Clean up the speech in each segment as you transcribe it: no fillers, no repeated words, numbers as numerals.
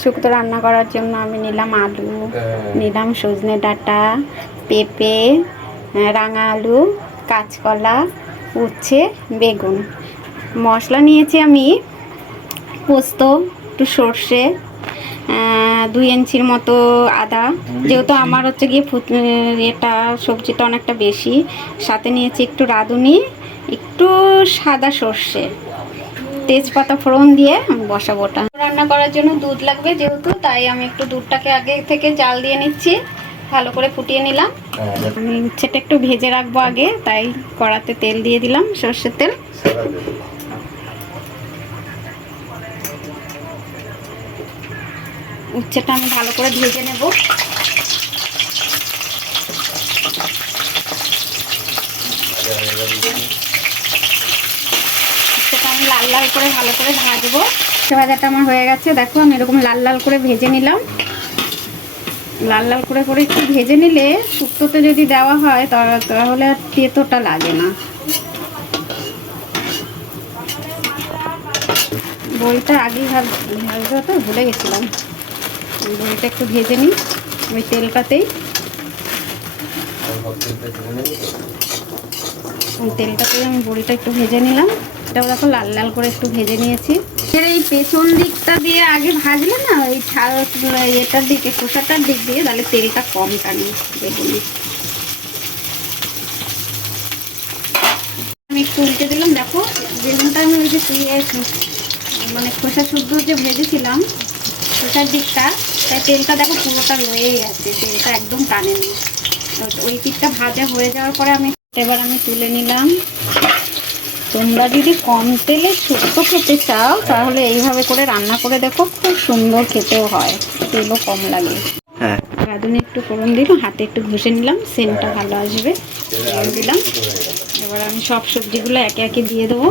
শুক্তো রান্না করার জন্য আমি নিলাম আলু, নিলাম সজনে ডাঁটা, পেঁপে, রাঙা আলু, কাঁচকলা, উচ্ছে, বেগুন। মশলা নিয়েছি আমি পোস্ত, একটু সর্ষে, 2 ইঞ্চির মতো আদা, যেহেতু আমার হচ্ছে গিয়ে এটা সবজিটা অনেকটা বেশি। সাথে নিয়েছি একটু রাঁধুনি, একটু সাদা সর্ষে, তেজপাতা ফোড়ন দিয়ে বসাবো। ওটা রান্না করার জন্য দুধ লাগবে যেহেতু, তাই আমি একটু দুধটাকে আগে থেকে জাল দিয়ে নিচ্ছি, ভালো করে ফুটিয়ে নিলাম। আমি উচ্ছেটা একটু ভেজে রাখবো আগে, তাই কড়াতে তেল দিয়ে দিলাম, সর্ষের তেল। উচ্ছেটা আমি ভালো করে ভেজে নেব। উচ্ছেটা আমি লাল লাল করে ভালো করে ভাজবো। ভাজাটা আমার হয়ে গেছে, দেখো আমি এরকম লাল লাল করে ভেজে নিলাম। লাল লাল করে করে একটু ভেজে নিলে শুক্তোতে যদি দেওয়া হয় তাহলে আর তেতোটা লাগে না। বড়িটা আগেই ভাজতে তো ভুলে গেছিলাম। বড়িটা একটু ভেজে নিই ওই তেলটাতেই। ওই তেলটাতেই আমি বড়িটা একটু ভেজে নিলাম। এটাও দেখো লাল লাল করে একটু ভেজে নিয়েছি। এই পেছন দিকটা দিয়ে আগে ভাজলে না, ওই ছাল এটার দিকে, খোসাটার দিক দিয়ে, তাহলে তেলটা কম টানে বেগুনে। আমি একটু উল্টে দিলাম, দেখো বেগুনটা আমি ওই যে মানে খোসা শুদ্ধ যে ভেজেছিলাম খোসার দিকটা, তাই তেলটা দেখো পুরোটা রয়েই আছে, তেলটা একদম টানেনি। ওই পিঠটা ভাজা হয়ে যাওয়ার পরে এবার আমি তুলে নিলাম। তোমরা যদি কম তেলে শুক্তো খেতে চাও তাহলে এইভাবে করে রান্না করে দেখো, খুব সুন্দর খেতেও হয়, তেলও কম লাগে। রাঁধুনি একটু ফোড়ন দিলাম, হাতে একটু ঘষে নিলাম, সেন্টটা ভালো আসবে, দিলাম। এবার আমি সব সবজিগুলো একে একে দিয়ে দেবো।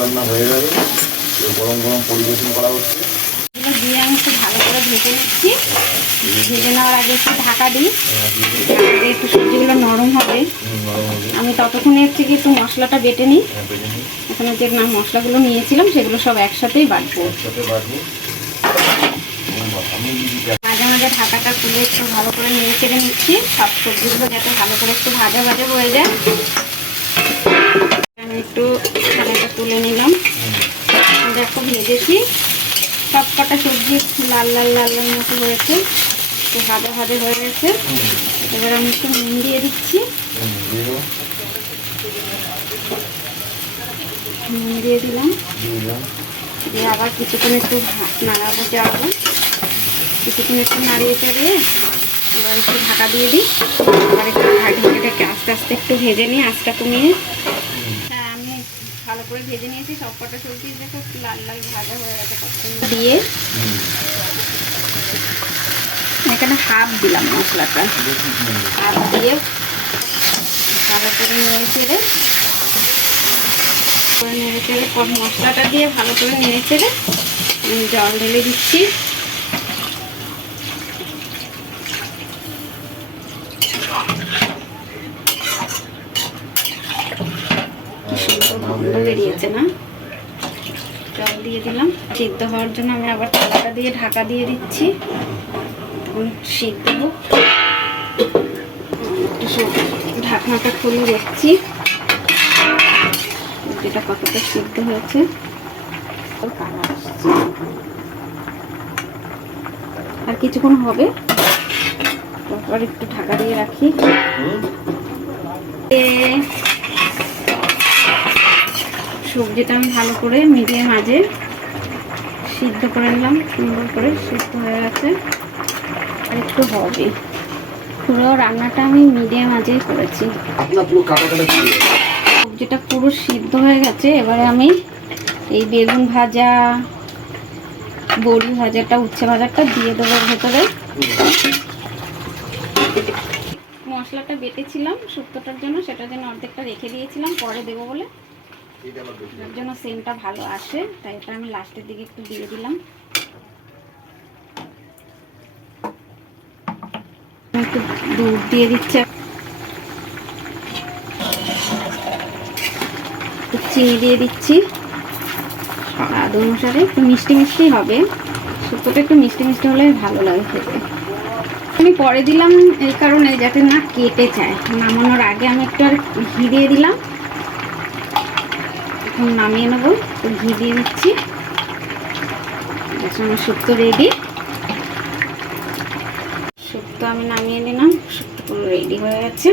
রান্না হয়ে যাবে, গরম গরম পরিবেশন করা হচ্ছে। দিয়ে আমি একটু ভালো করে ভেজে নিচ্ছি। ভেজে নেওয়ার আগে একটু ঢাকা দিই, একটু সবজিগুলো নরম হবে। আমি ততক্ষণে হচ্ছে কি একটু মশলাটা বেটে নিই। এখানে যে মশলাগুলো নিয়েছিলাম সেগুলো সব একসাথেই বাটবো। মাঝে মাঝে ঢাকাটা খুলে একটু ভালো করে নেড়ে চেড়ে নিচ্ছি, সব সবজিগুলো যাতে ভালো করে একটু ভাজা ভাজা হয়ে যায়। আমি একটু ঢাকাটা তুলে নিলাম। দেখো ভেজেছি, সব কটা সবজি লাল লাল লাল লাল মতো হয়েছে, একটু ভাজা ভাজা হয়ে গেছে। এবার আমি একটু নুন দিয়ে দিচ্ছি, নুন দিয়ে দিলাম, দিয়ে আবার কিছুক্ষণ একটু নাড়াবো চাড়াবো, কিছুক্ষণ একটু নাড়িয়ে চাড়িয়ে এবার একটু ঢাকা দিয়ে দিই। আবার একটু ঢাকাটাকে আস্তে আস্তে একটু ভেজে নিই, আঁচটা কমিয়ে। হ্যাঁ, আমি ভালো করে ভেজে নিয়েছি সব কটা সবজি, দেখো একটু লাল লাল ভাজা হয়ে গেছে। দিয়ে এখানে হাফ দিলাম মশলাটা, হাফ দিয়ে ভালো করে নেড়ে চেড়ে মশলাটা দিয়ে ভালো করে নেড়ে চেড়ে জল ঢেলে দিচ্ছি। বেরিয়েছে না, জল দিয়ে দিলাম। সিদ্ধ হওয়ার জন্য আমি আবার থালাটা দিয়ে ঢাকা দিয়ে দিচ্ছি, সিদ্ধ হোক। ঢাকনাটা খুলে দেখছি যেটা কতটা সিদ্ধ হয়েছে। আর কিছুক্ষণ হবে, তারপর একটু ঢাকা দিয়ে রাখি। সবজিটা আমি ভালো করে মিডিয়াম আঁচে সিদ্ধ করে নিলাম, সুন্দর করে সিদ্ধ হয়ে গেছে। আর একটু হবে, পুরো রান্নাটা আমি মিডিয়াম আঁচেই করেছি। সবজিটা পুরো সিদ্ধ হয়ে গেছে। এবারে আমি এই বেগুন ভাজা, বড়ি ভাজাটা, উচ্ছে ভাজাটা দিয়ে দেবো ভেতরে। মশলাটা বেটেছিলাম শুক্তোটার জন্য, সেটার জন্য অর্ধেকটা রেখে দিয়েছিলাম পরে দেবো বলে, এর জন্য সেন্টটা ভালো আসে, তাই এটা আমি লাস্টের দিকে একটু দিয়ে দিলাম। দুধ দিয়ে দিচ্ছি, একটু চিনি দিয়ে দিচ্ছি স্বাদ অনুসারে। একটু মিষ্টি মিষ্টি হবে, শুক্তোটা একটু মিষ্টি মিষ্টি হলে ভালো লাগে খেতে। আমি পরে দিলাম এই কারণে যাতে না কেটে যায়। নামানোর আগে আমি একটু আর ঘি দিয়ে দিলাম। এখন নামিয়ে নেবো, একটু ঘি দিয়ে দিচ্ছি। আমার শুক্তো রেডি। শুক্তো আমি নামিয়ে নিলাম, শুক্তো পুরো রেডি হয়ে গেছে।